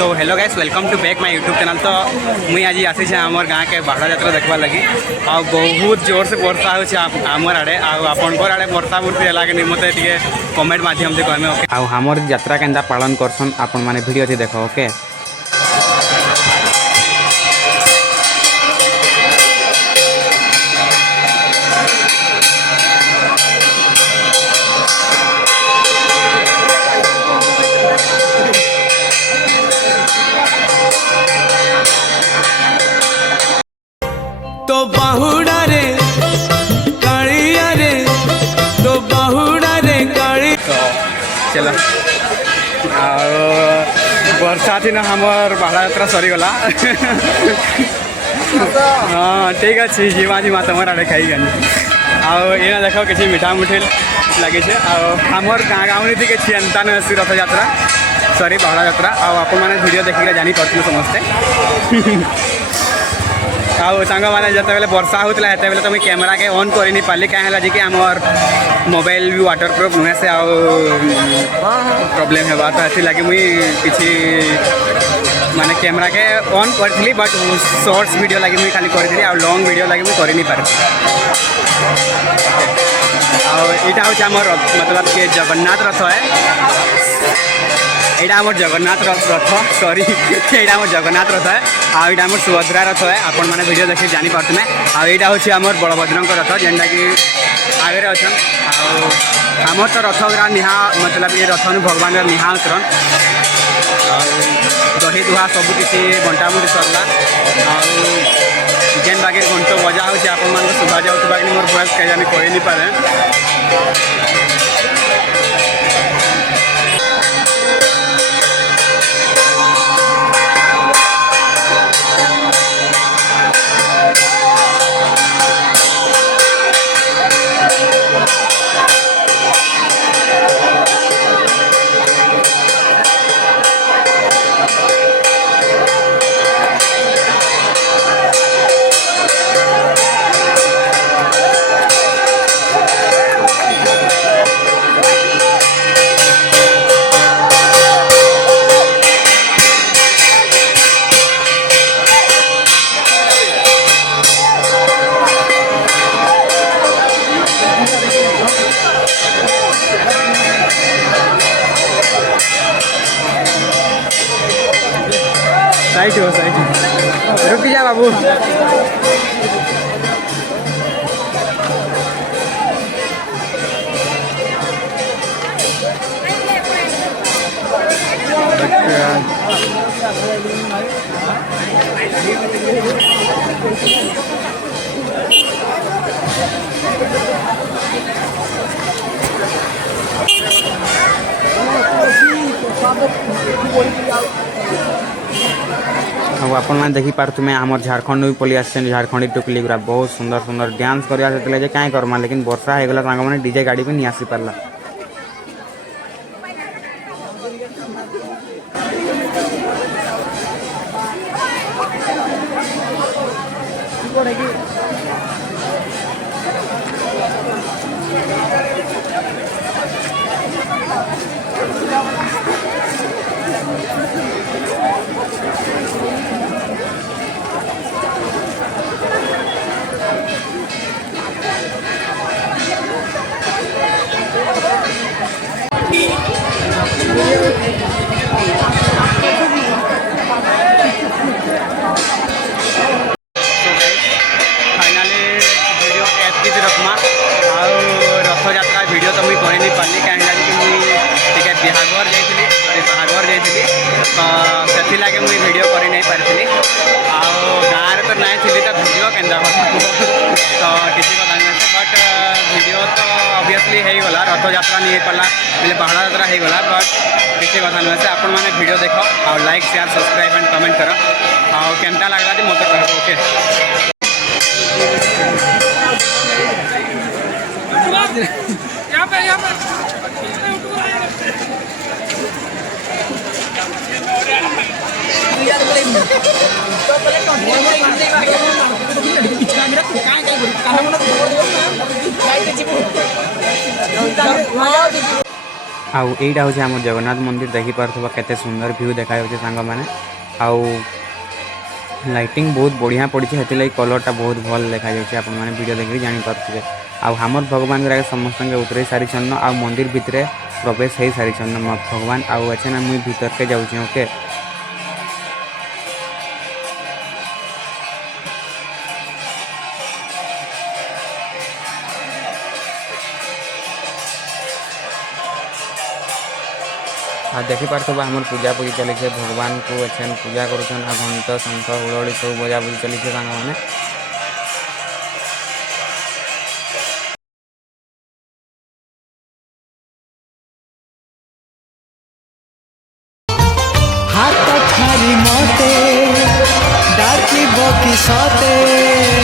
So hello guys welcome to back my YouTube channel. तो मुई आज आसी आमर गाँव के बाड़ा यात्रा देखा लगी आ बहुत जोर से वर्षा होमर आड़े आपंकर आड़े वर्षा बुर्ती है कि मत कमेंट माध्यम से कहमे ओके आमर यात्रा केन्ता पालन करसन आपण माने वीडियो थी देखो ओके। तो बाहुड़ा रे कालिया रे तो बाहुड़ा रे काली तो चलो वर्षा थी ना हमार बाड़ा यात्रा सरीगला हाँ ठीक अच्छे जीवा जीमा तुम आड़े खाई आना देख कि मिठा मुठी लगे आमर गाँ गाँव नीति किसी एंता नुह रथ यात्रा सॉरी बाड़ा यात्रा आप वीडियो देखिए जापर समस्ते आउ सांग मैंने जिते बेले वर्षा होता है तो मुझे कैमेरा के ऑन कर नहीं पार्ली क्या जी कि आमर मोबाइल भी वाटर प्रूफ नुहे से प्रॉब्लम है तो ऐसी लगे मुई किसी माने कैमेरा के ऑन करी बट शॉर्ट्स वीडियो लगे मुझे खाली करी आ लॉन्ग वीडियो लगे मुझे कर नहीं पारे आईटा हूँ आमर मतलब कि जगन्नाथ रथ है यहाँ आम जगन्नाथ रथ सॉरी यहाँ आम जगन्नाथ रथ है आईटा आम सुभद्रा रथ है आपण मैंने वीडियो देखिए जानीपारे आईटा हूँ आम बलभद्र रथ जेनटा कि आगे अच्छा आमर तो रथ गुरा निहा मतलब ये रथ भगवान निहा उतरन दही दुहा सब किसी बंटा बुंटी सरला जेन बाकी घंट बजा हो शुभा जाऊा कि मोर भयस कहीं कही नहीं पारे। साइड हो साइड रुक जा बाबू अब आप देखी पारे आम झारखंड भी पलि आस झारखंडी टुकली गुरा बहुत सुंदर सुंदर डांस करवा कहीं करमा लेकिन वर्षा होगला मैंने डीजे गाड़ी भी नहीं आसी पारला। रथयात्रा वीडियो तो मुझे कर नहीं पार्ली कहीं कि बाहाघर जाइली सॉरी बाहाघर जाइली तो से लगे मुझे वीडियो कर नहीं पारी गाँव तो नहीं थी तो वीडियो के तो किसी कथा नहीं बट वीडियो तो ऑब्वियसली होगला रथयात्रा नहीं हो पाला बोले बाड़ा यात्रा होगला बट किसी कथा नुहे से आपण मैंने वीडियो देख और like share subscribe and comment कर केमता लगला जी मत कह ओके। यहाँ पे आउ एटा हूँ आम जगन्नाथ मंदिर देखिपे केते सुंदर व्यू देखा सांग मैंने आउ लाइटिंग बहुत बढ़िया पड़ी है से कलरटा बहुत भल देखा मैंने वीडियो देखिए जानीपे आमर भगवान समस्त उतरे सारी आ मंदिर भितर प्रवेश हो सारी भगवान आउ अच्छे ना मुई भीतर के जाऊँ ओके। आ देखिपे आम पूजा पूजी चली भगवान को अच्छे पूजा करुन घंट शंख हुलड़ी सब बजा बुझी चली मैंने हाथ छाड़ी मते डाकिब कि सते